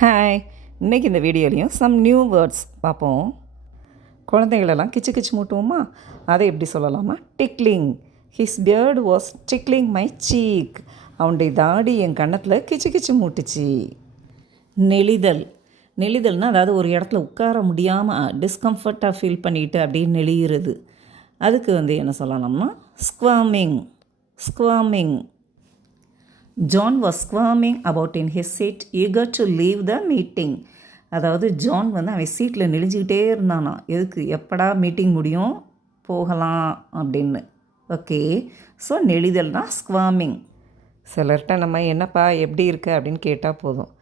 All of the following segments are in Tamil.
ஹாய், இன்றைக்கி இந்த வீடியோலையும் நியூ வேர்ட்ஸ் பார்ப்போம். குழந்தைகளெல்லாம் கிச்சு கிச்சு மூட்டுவோமா, அதை எப்படி சொல்லலாமா? Tickling. His beard was tickling my cheek. அவனுடைய தாடி என் கன்னத்தில் கிச்சு கிச்சு மூட்டுச்சு. நெளிதல். நெளிதல்னால் அதாவது ஒரு இடத்துல உட்கார முடியாமல் டிஸ்கம்ஃபர்ட்டாக ஃபீல் பண்ணிக்கிட்டு அப்படியே நெளிகிறது. அதுக்கு என்ன சொல்லலாம்னா ஸ்குவாமிங். ஸ்குவாமிங். John was squirming about in his seat, eager to leave the meeting. அதாவது ஜான் அவன் சீட்டில் நெளிஞ்சிக்கிட்டே இருந்தானா, எதுக்கு எப்படா மீட்டிங் முடியும் போகலாம் அப்படின்னு. Okay, so நெளிதல்னால் ஸ்குவாமிங். சிலர்கிட்ட நம்ம என்னப்பா எப்படி இருக்கு அப்படின்னு கேட்டால் போதும்.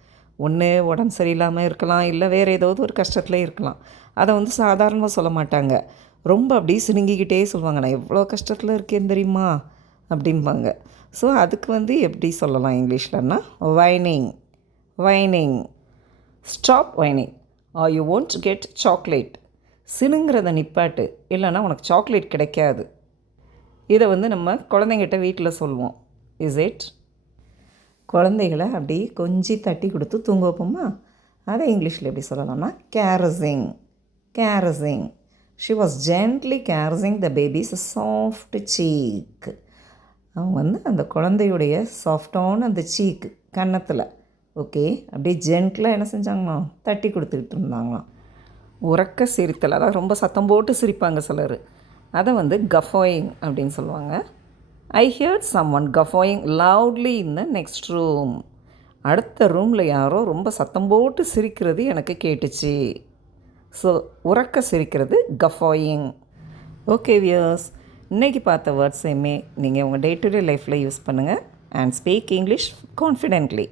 ஒன்று உடம்பு சரியில்லாமல் இருக்கலாம், இல்லை வேறு ஏதாவது ஒரு கஷ்டத்தில் இருக்கலாம். அதை சாதாரணமாக சொல்ல மாட்டாங்க, ரொம்ப அப்படி சினுங்கிக்கிட்டே சொல்லுவாங்க. நான் எவ்வளோ கஷ்டத்தில் இருக்கேன் தெரியுமா அப்படிம்பாங்க. ஸோ அதுக்கு எப்படி சொல்லலாம் இங்கிலீஷ்லன்னா whining. Whining. Stop whining or you won't get chocolate. சினுங்கிறத நிப்பாட்டு, இல்லைன்னா உனக்கு சாக்லேட் கிடைக்காது. இதை நம்ம குழந்தைங்கிட்ட வீட்டில் சொல்லுவோம். Is it? குழந்தைகளை அப்படி கொஞ்சம் தட்டி கொடுத்து தூங்க வைப்போமா, அதை இங்கிலீஷில் எப்படி சொல்லலாம்னா caressing. Caressing. She was gently caressing the baby's soft cheek. அவன் அந்த குழந்தையுடைய சாஃப்டான அந்த சீக்கு கன்னத்தில் ஓகே அப்படியே ஜென்டிலாக என்ன செஞ்சாங்களாம், தட்டி கொடுத்துக்கிட்டு இருந்தாங்களாம். உறக்க சிரித்தல், அதாவது ரொம்ப சத்தம் போட்டு சிரிப்பாங்க சிலர், அதை கஃபாயிங் அப்படின்னு சொல்லுவாங்க. ஐ ஹியர்ட் சம் ஒன் கஃபாயிங் loudly in the next room. அடுத்த ரூமில் யாரோ ரொம்ப சத்தம் போட்டு சிரிக்கிறது எனக்கு கேட்டுச்சு. ஸோ உறக்க சிரிக்கிறது கஃபாயிங். ஓகே வியர்ஸ், இன்றைக்கி பார்த்த வேர்ட்ஸையுமே நீங்கள் உங்கள் டே டு டே லைஃப்பில் யூஸ் பண்ணுங்கள். And speak English confidently.